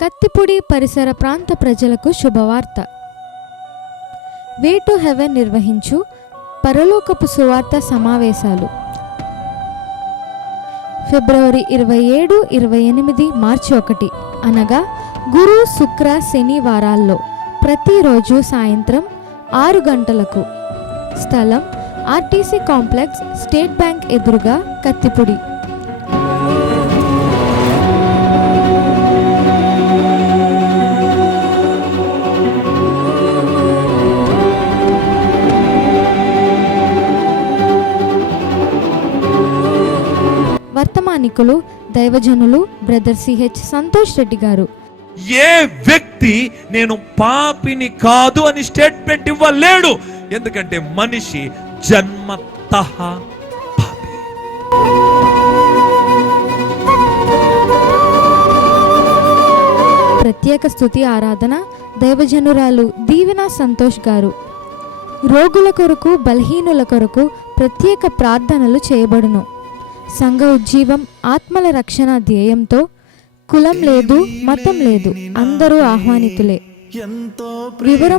కత్తిపూడి పరిసర ప్రాంత ప్రజలకు శుభవార్త. వే టు హెవెన్ నిర్వహించు పరలోకపు సువార్త సమావేశాలు. ఫిబ్రవరి ఇరవై ఏడు ఇరవై ఎనిమిది మార్చి ఒకటి. అనగా గురు శుక్ర శని వారాల్లో ప్రతిరోజు సాయంత్రం ఆరు గంటలకు. స్థలం ఆర్టీసీ కాంప్లెక్స్ స్టేట్ బ్యాంక్ ఎదురుగా కత్తిపూడి. వర్తమానికులు దైవజనులు బ్రదర్ సిహెచ్ సంతోష్ రెడ్డి గారు. ఏ వ్యక్తి నేను పాపిని కాదు అని స్టేట్మెంట్ ఇవ్వలేడు. ఎందుకంటే మనిషి జన్మత పాపి. ప్రత్యేక స్థుతి ఆరాధన దైవజనురాలు దీవెన సంతోష్ గారు. రోగుల కొరకు బలహీనుల కొరకు ప్రత్యేక ప్రార్థనలు చేయబడును. సంఘ ఉజ్జీవం ఆత్మల రక్షణ ధ్యేయంతో కులం లేదు మతం లేదు అందరూ ఆహ్వానితులే. వివరం